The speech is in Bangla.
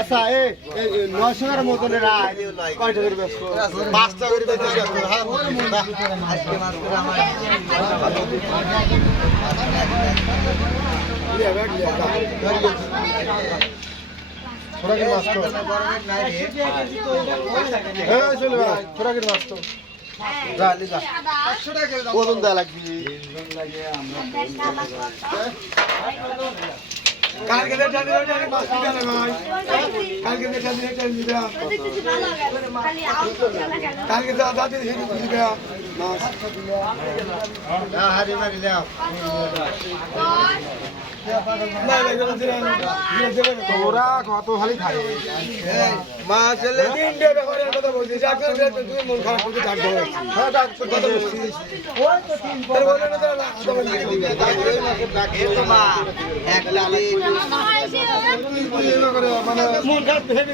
আচ্ছা এই 900 মতন কয়টা করে বেচবো? 5টা করে বেচবো। थोड़ा के वास्तव है चलो भाई थोड़ा के वास्तव जा ले जा কত দা লাগবে কালকে দেখা দিও জানি মাছ দিবে না ভাই কালকে দেখা দিও জানি দিবে কালকে দাদা দিবে দিবে মাছ না হারি মারি দাও না লাগবে তোরা কত খালি খাই মাছ এলে তিনটে ব্যাপারের কথা বলছিস ডাক্তার তুই মন খারাপ করতে ডাক দাও হ্যাঁ ডাক্তার কথা বলছিস ওই তো তিন তোর বলে না তোরা কথা বলছিস এ তো মা এক লালি মানে মন খারাপ ভেবে